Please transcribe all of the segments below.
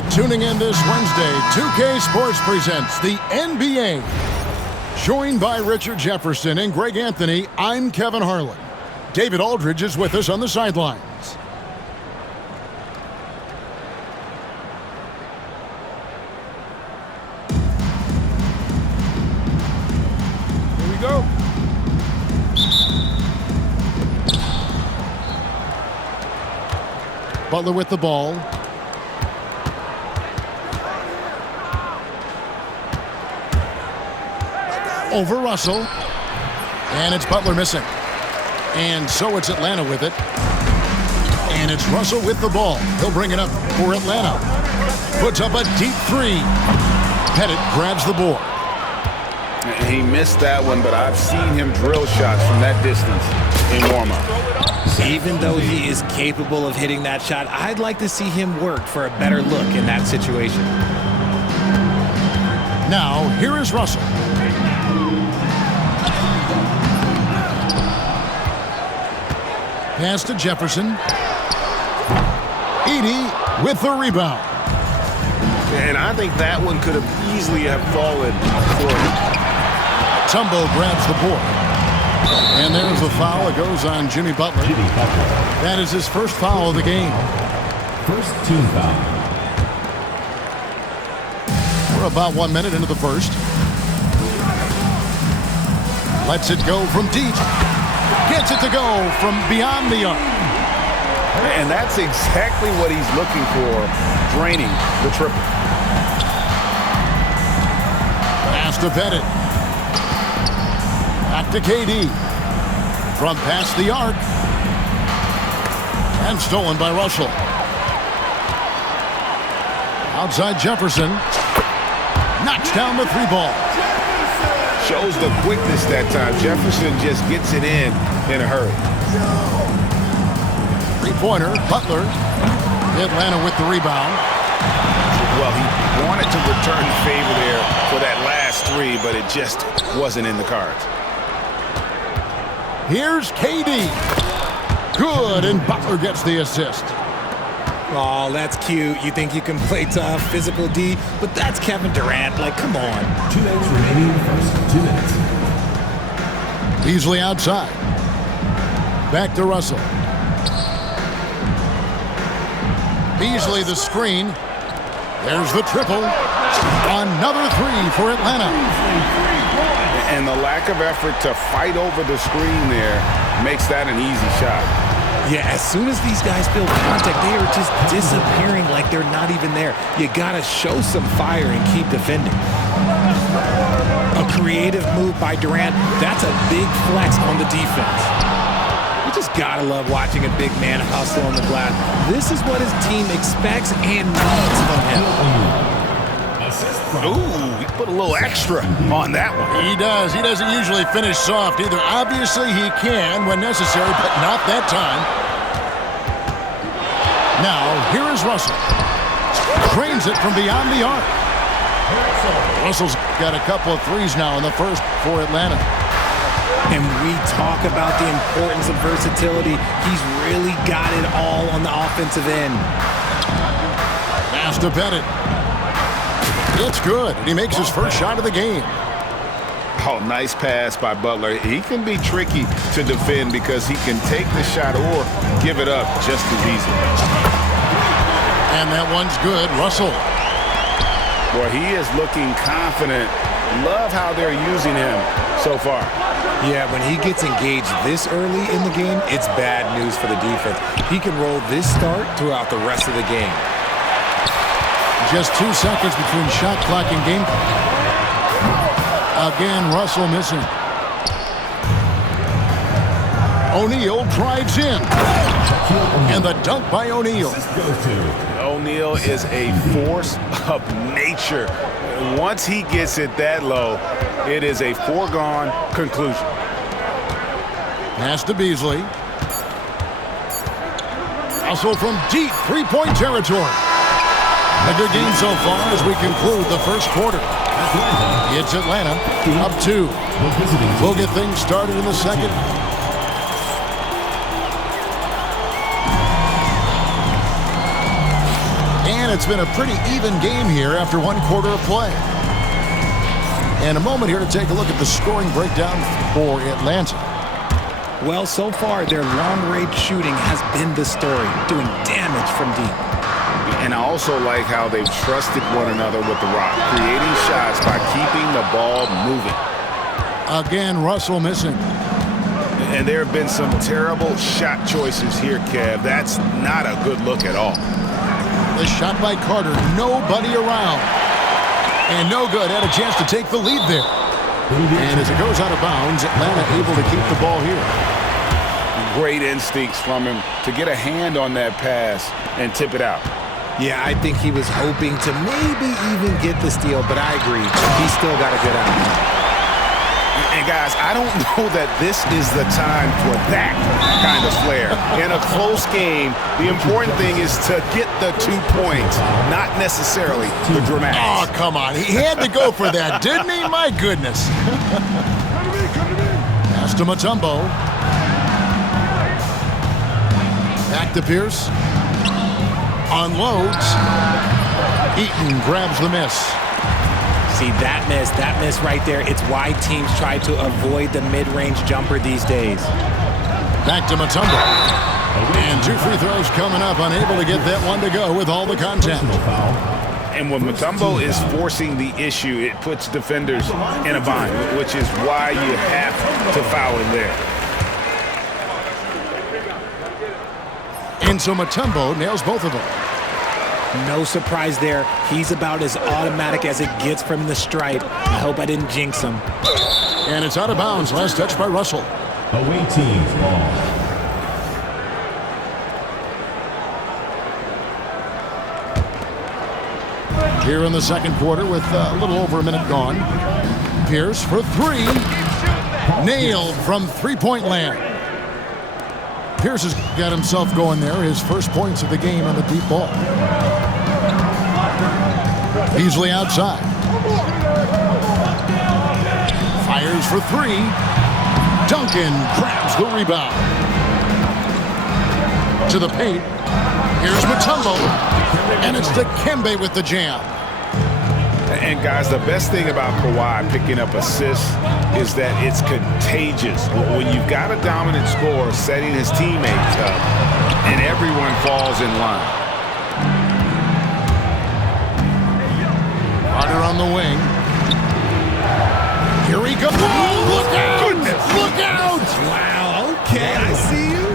for tuning in this Wednesday. 2K Sports presents the NBA. Joined by Richard Jefferson and Greg Anthony, I'm Kevin Harlan. David Aldridge is with us on the sidelines. Here we go. Butler with the ball. Over Russell. And it's Butler missing. And so it's Atlanta with it. And it's Russell with the ball. He'll bring it up for Atlanta. Puts up a deep three. Pettit grabs the board. He missed that one, but I've seen him drill shots from that distance in warm-up. Even though he is capable of hitting that shot, I'd like to see him work for a better look in that situation. Now, here is Russell. Pass to Jefferson. Edey with the rebound. And I think that one could have easily have fallen for him. Tumbo grabs the board. And there's the foul. It goes on Jimmy Butler. That is his first foul of the game. First team foul. We're about 1 minute into the first. Lets it go from deep. Gets it to go from beyond the arc. And that's exactly what he's looking for, draining the triple. Pass to Pettit. Back to KD. From past the arc. And stolen by Russell. Outside Jefferson. Knocks down the three ball. Shows the quickness that time. Jefferson just gets it in a hurry. Three-pointer, Butler. Atlanta with the rebound. Well, he wanted to return the favor there for that last three, but it just wasn't in the cards. Here's KD. Good, and Butler gets the assist. Oh, that's cute. You think you can play tough, physical D, but that's Kevin Durant. Like, come on. 2 minutes remaining in the first 2 minutes. Beasley outside. Back to Russell. Beasley the screen. There's the triple. Another three for Atlanta. And the lack of effort to fight over the screen there makes that an easy shot. Yeah, as soon as these guys build contact, they are just disappearing like they're not even there. You gotta show some fire and keep defending. A creative move by Durant. That's a big flex on the defense. You just gotta love watching a big man hustle on the glass. This is what his team expects and needs from him. Ooh, he put a little extra on that one. He does. He doesn't usually finish soft either. Obviously, he can when necessary, but not that time. Now, here is Russell. Drains it from beyond the arc. Russell's got a couple of threes now in the first for Atlanta. And we talk about the importance of versatility. He's really got it all on the offensive end. Pass to Pettit. It's good, and he makes his first shot of the game. Oh, nice pass by Butler. He can be tricky to defend because he can take the shot or give it up just as easily. And that one's good. Russell. Boy, he is looking confident. Love how they're using him so far. Yeah, when he gets engaged this early in the game, it's bad news for the defense. He can roll this start throughout the rest of the game. Just 2 seconds between shot clock and game clock. Again, Russell missing. O'Neal drives in. And the dunk by O'Neal. O'Neal is a force of nature. Once he gets it that low, it is a foregone conclusion. Pass to Beasley. Russell from deep three-point territory. A good game so far as we conclude the first quarter. It's Atlanta up 2. We'll get things started in the second. it's been a pretty even game here after one quarter of play. And a moment here to take a look at the scoring breakdown for Atlanta. Well, so far, their long-range shooting has been the story, doing damage from deep. And I also like how they've trusted one another with the rock, creating shots by keeping the ball moving. Again, Russell missing. And there have been some terrible shot choices here, Kev. That's not a good look at all. The shot by Carter, nobody around. And no good, had a chance to take the lead there. And as it goes out of bounds, Atlanta able to keep the ball here. Great instincts from him to get a hand on that pass and tip it out. Yeah, I think he was hoping to maybe even get the steal, but I agree. He's still got a good out. And guys, I don't know that this is the time for that kind of flair. In a close game, the important thing is to get the 2 points, not necessarily the dramatics. Oh, come on. He had to go for that, didn't he? My goodness. Pass to Mutombo. Back to Pierce. Unloads. Eaton grabs the miss. See, that miss right there, it's why teams try to avoid the mid-range jumper these days. Back to Mutombo. And 2 free throws coming up, unable to get that one to go with all the contact. And when Mutombo is forcing the issue, it puts defenders in a bind, which is why you have to foul him there. And so Mutombo nails both of them. No surprise there. He's about as automatic as it gets from the stripe. I hope I didn't jinx him. And it's out of bounds. Last touch by Russell. Away team's ball. Here in the second quarter with a little over a minute gone. Pierce for 3. Nailed from three-point land. Pierce has got himself going there. His first points of the game on the deep ball. Beasley outside. Fires for 3. Duncan grabs the rebound. To the paint. Here's Mutombo. And it's Dikembe with the jam. And guys, the best thing about Kawhi picking up assists is that it's contagious. When you've got a dominant scorer setting his teammates up, and everyone falls in line. Carter on the wing. Here he goes. Oh, look out! Goodness. Look out! Wow, okay, I see you.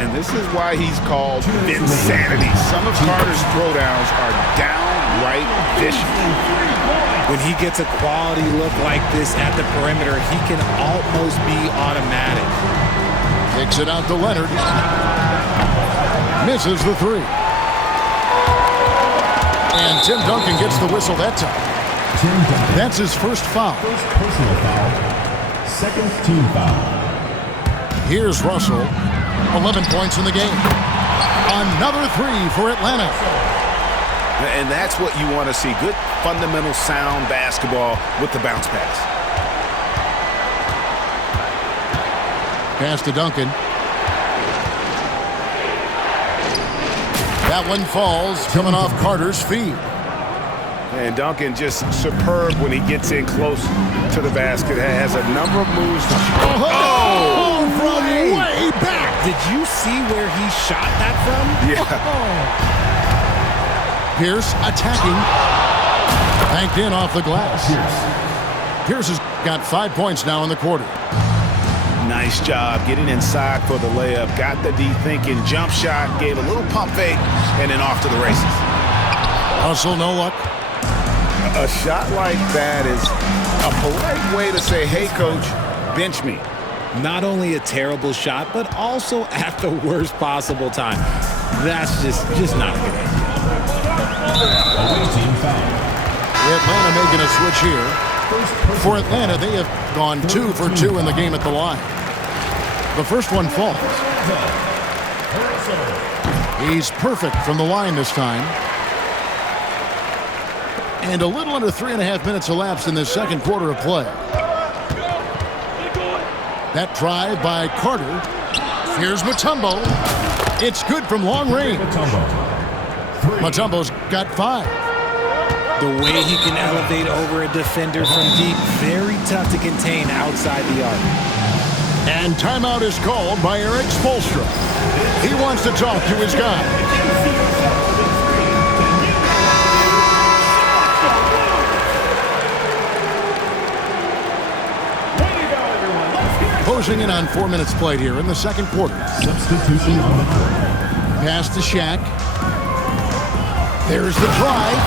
And this is why he's called insanity. Some of Carter's throwdowns are downright vicious. When he gets a quality look like this at the perimeter, he can almost be automatic. Kicks it out to Leonard. Misses the 3. And Tim Duncan gets the whistle that time. That's his first foul. First personal foul. Second team foul. Here's Russell. 11 points in the game. Another 3 for Atlanta. And that's what you want to see. Good, fundamental, sound basketball with the bounce pass. Pass to Duncan. That one falls, coming off Carter's feet. And Duncan just superb when he gets in close to the basket. Has a number of moves. Oh, from way back. Did you see where he shot that from? Yeah. Pierce attacking. Banked in off the glass. Pierce has got 5 points now in the quarter. Nice job getting inside for the layup. Got the D thinking. Jump shot. Gave a little pump fake. And then off to the races. Hustle, no luck. A shot like that is a polite way to say, hey, coach, bench me. Not only a terrible shot, but also at the worst possible time. That's just not a good idea. Away team foul. Atlanta making a switch here. For Atlanta, they have gone 2 for 2 in the game at the line. The first one falls. He's perfect from the line this time. And a little under 3.5 minutes elapsed in this second quarter of play. That drive by Carter. Here's Mutombo. It's good from long range. Mutombo's got 5. The way he can elevate over a defender from deep, very tough to contain outside the arc. And timeout is called by Eric Spoelstra. He wants to talk to his guy. Closing in on 4 minutes played here in the second quarter. Substitution on the court. Pass to Shaq. There's the drive.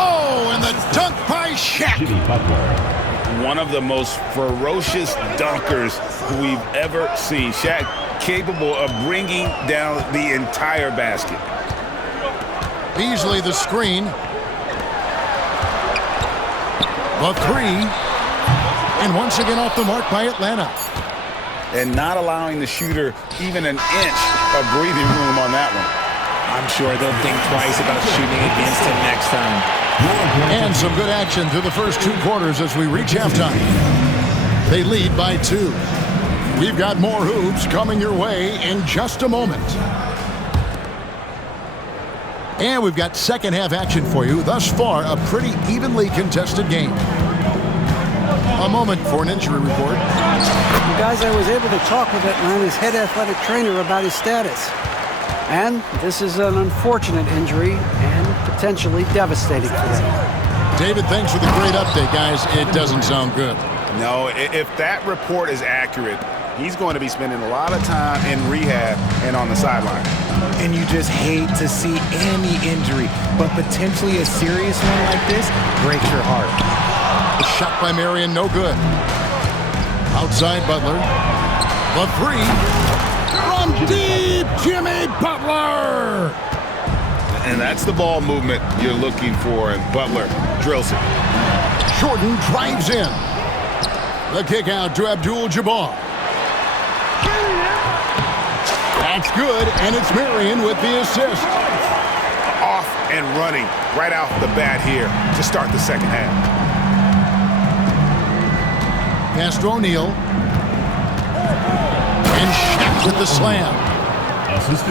Oh, and the dunk by Shaq. Jimmy Butler. One of the most ferocious dunkers we've ever seen. Shaq capable of bringing down the entire basket. Beasley the screen. The 3. And once again off the mark by Atlanta. And not allowing the shooter even an inch of breathing room on that one. I'm sure they'll think twice about shooting against him next time. And some good action through the first 2 quarters as we reach halftime. They lead by 2. We've got more hoops coming your way in just a moment. And we've got second half action for you. Thus far, a pretty evenly contested game. A moment for an injury report. Guys, I was able to talk with Atlanta's head athletic trainer about his status. And this is an unfortunate injury and potentially devastating for them. David, thanks for the great update, guys. It doesn't sound good. No, if that report is accurate, he's going to be spending a lot of time in rehab and on the sideline. And you just hate to see any injury, but potentially a serious one like this breaks your heart. The shot by Marion, no good. Outside Butler. The 3. From deep, Jimmy Butler! And that's the ball movement you're looking for, and Butler drills it. Jordan drives in. The kick out to Abdul-Jabbar. That's good, and it's Marion with the assist. Off and running right off the bat here to start the second half. Pass to O'Neal. And Shaq with the slam.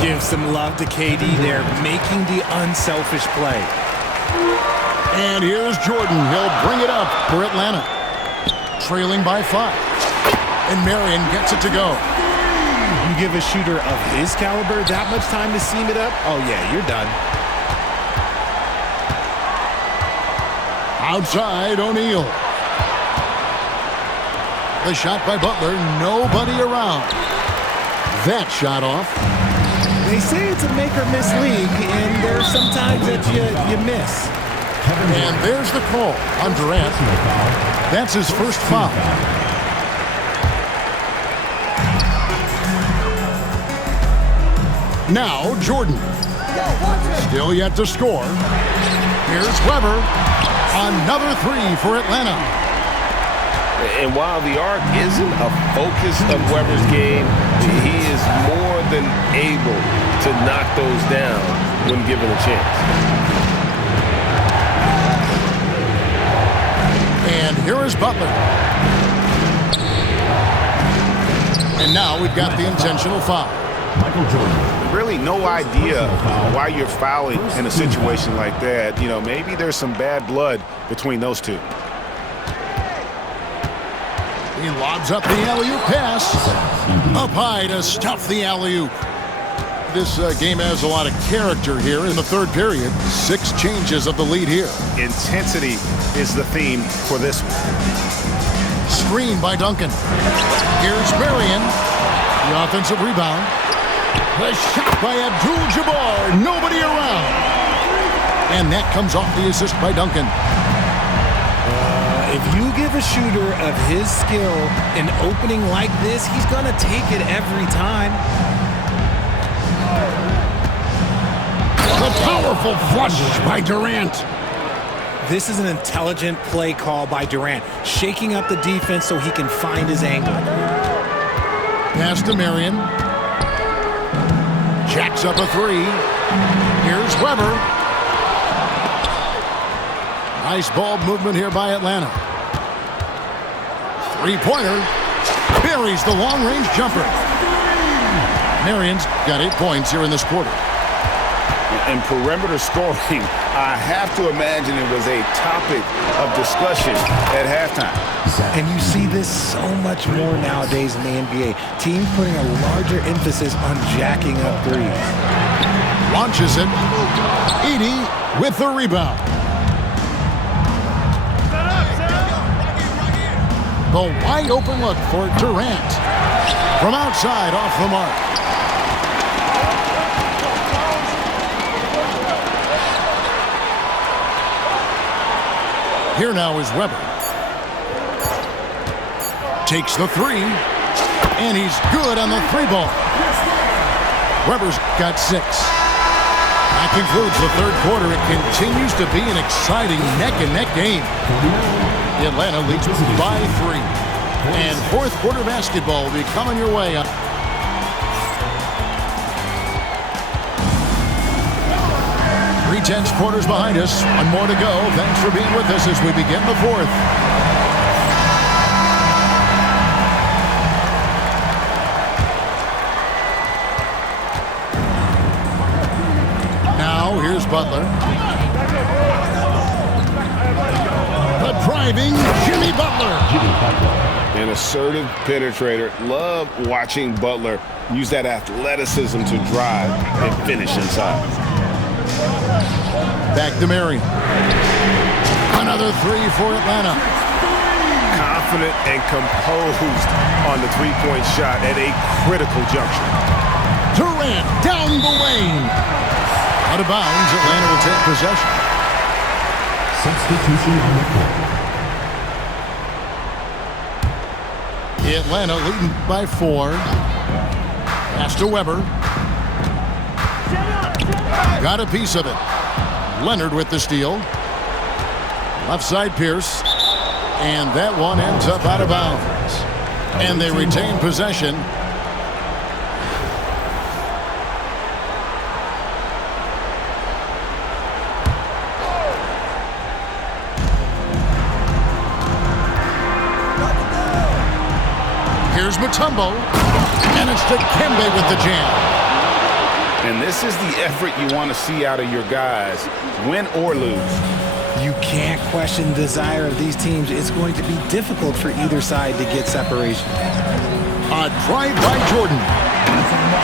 Give some love to KD there, making the unselfish play. And here's Jordan. He'll bring it up for Atlanta. Trailing by 5. And Marion gets it to go. You give a shooter of his caliber that much time to seam it up? Oh, yeah, you're done. Outside, O'Neal. The shot by Butler, nobody around. That shot off. They say it's a make-or-miss league, and there's sometimes that you miss. And there's the call on Durant. That's his first foul. Now, Jordan. Still yet to score. Here's Weber. Another 3 for Atlanta. And while the arc isn't a focus of Weber's game, he is more than able to knock those down when given a chance. And here is Butler. And now we've got the intentional foul. Michael Jordan. Really no idea why you're fouling in a situation like that. You know, maybe there's some bad blood between those two. He lobs up the alley-oop pass. Up high to stuff the alley-oop. This game has a lot of character here in the third period. 6 changes of the lead here. Intensity is the theme for this one. Screen by Duncan. Here's Marion. The offensive rebound. The shot by Abdul-Jabbar. Nobody around. And that comes off the assist by Duncan. If you give a shooter of his skill an opening like this, he's going to take it every time. The powerful flush by Durant. This is an intelligent play call by Durant, shaking up the defense so he can find his angle. Pass to Marion. Jacks up a 3. Here's Weber. Nice ball movement here by Atlanta. 3-pointer. Buries the long-range jumper. Marion's got 8 points here in this quarter. And perimeter scoring, I have to imagine it was a topic of discussion at halftime. And you see this so much more nowadays in the NBA. Teams putting a larger emphasis on jacking up threes. Launches it. Edey with the rebound. The wide open look for Durant. From outside, off the mark. Here now is Weber. Takes the three, and he's good on the three ball. Weber's got 6. That concludes the third quarter. It continues to be an exciting neck-and-neck game. Atlanta leads by 3. And fourth quarter basketball will be coming your way. 3/10 quarters behind us. One more to go. Thanks for being with us as we begin the fourth. Now here's Butler. The driving Jimmy Butler. An assertive penetrator. Love watching Butler use that athleticism to drive and finish inside. Back to Marion. Another 3 for Atlanta. Confident and composed on the three-point shot at a critical juncture. Durant down the lane. Out of bounds, Atlanta will take possession. Substitution on the court. Atlanta leading by 4. Pass to Weber. Got a piece of it. Leonard with the steal. Left side Pierce. And that one ends up out of bounds. And they retain possession. Here's Mutombo. And it's Dikembe with the jam. And this is the effort you want to see out of your guys, win or lose. You can't question the desire of these teams. It's going to be difficult for either side to get separation. A drive by Jordan.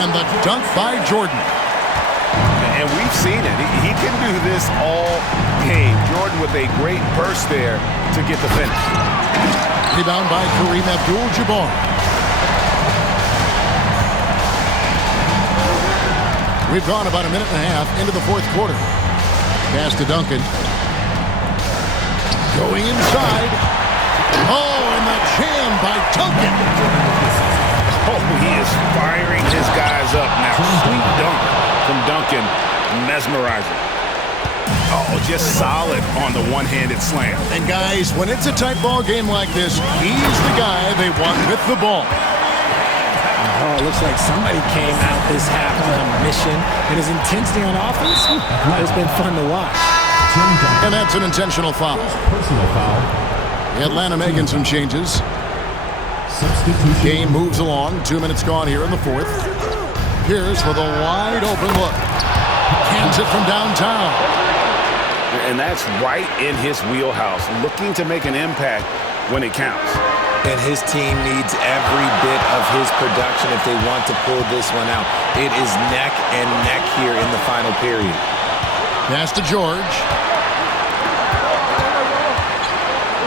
And the dunk by Jordan. And we've seen it. He can do this all game. Jordan with a great burst there to get the finish. Rebound by Kareem Abdul-Jabbar. We've gone about a minute and a half into the fourth quarter. Pass to Duncan. Going inside. Oh, and the jam by Duncan. Oh, he is firing his guys up now. Sweet dunk from Duncan. Mesmerizing. Oh, just solid on the one-handed slam. And guys, when it's a tight ball game like this, he's the guy they want with the ball. Oh, it looks like somebody came out this half on a mission. And his intensity on offense has been fun to watch. And that's an intentional foul. Personal foul. Atlanta making some changes. Substitution. Game moves along. 2 minutes gone here in the fourth. Pierce with a wide open look. Hands it from downtown. And that's right in his wheelhouse, looking to make an impact when it counts. And his team needs every bit of his production if they want to pull this one out. It is neck and neck here in the final period. Pass to George.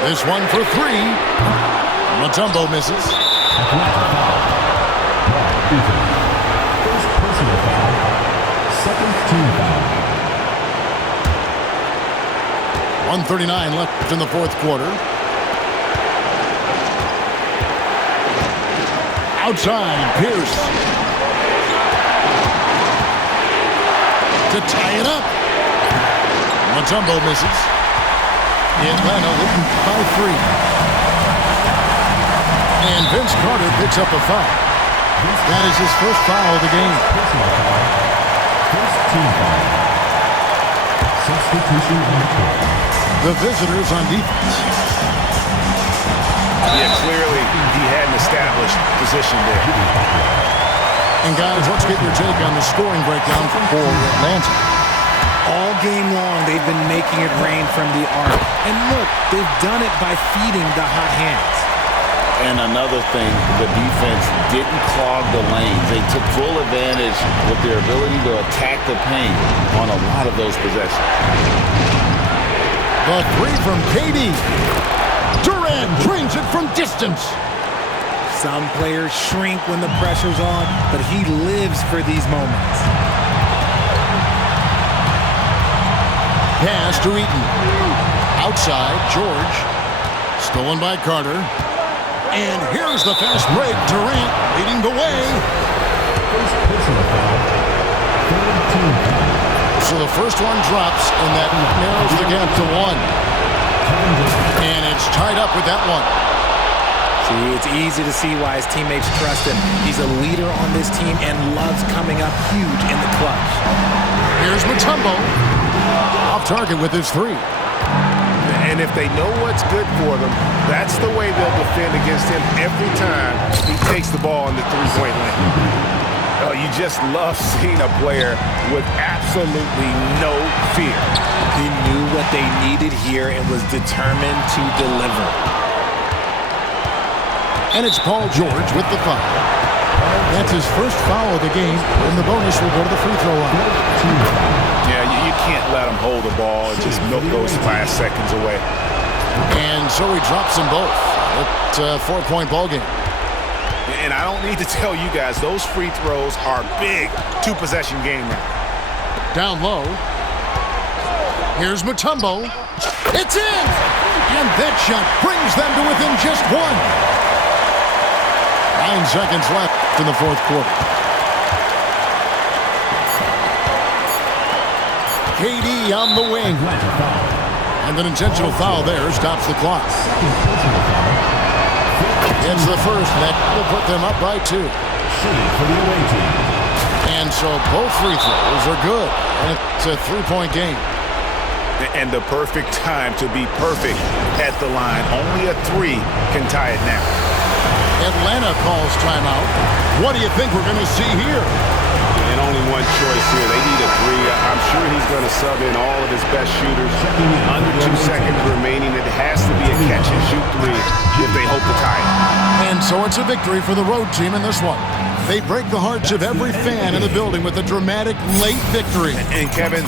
This one for 3. Mutombo misses. First personal foul. Second team foul. 1:39 left in the fourth quarter. Outside, Pierce. To tie it up. Mutombo misses. Atlanta leading by 3. And Vince Carter picks up a foul. That is his first foul of the game. Personal foul. First team foul. Substitution on the court. The visitors on defense. Yeah, clearly he had an established position there. And guys, let's get your take on the scoring breakdown for Atlanta. All game long, they've been making it rain from the arc. And look, they've done it by feeding the hot hands. And another thing, the defense didn't clog the lanes. They took full advantage with their ability to attack the paint on a lot of those possessions. The three from KD. Durant drains it from distance. Some players shrink when the pressure's on, but he lives for these moments. Pass to Eaton. Outside, George. Stolen by Carter. And here's the fast break. Durant leading the way. First personal foul. Third team foul. So the first one drops, and that narrows the gap to 1. And it's tied up with that one. See, it's easy to see why his teammates trust him. He's a leader on this team and loves coming up huge in the clutch. Here's Mutombo. Off target with his 3. And if they know what's good for them, that's the way they'll defend against him every time he takes the ball in the three-point lane. Oh, you just love seeing a player with absolutely no fear. He knew what they needed here and was determined to deliver. And it's Paul George with the foul. That's his first foul of the game, and the bonus will go to the free throw line. Yeah, you can't let him hold the ball and just milk those last seconds away. And so he drops them both. It's a 4-point ball game. And I don't need to tell you guys, those free throws are big. 2-possession game now. Down low. Here's Mutombo. It's in! And that shot brings them to within just 1. 9 seconds left in the fourth quarter. KD on the wing. And an intentional foul there stops the clock. It's the first that will put them up by 2. And so both free throws are good. And it's a 3-point game. And the perfect time to be perfect at the line. Only a 3 can tie it now. Atlanta calls timeout. What do you think we're going to see here? And only one choice here. They need a 3. I'm sure he's going to sub in all of his best shooters. Under 2 seconds remaining. It has to be a catch-and-shoot 3 if they hope to tie it. And so it's a victory for the road team in this one. They break the hearts of every fan in the building with a dramatic late victory. And Kevin,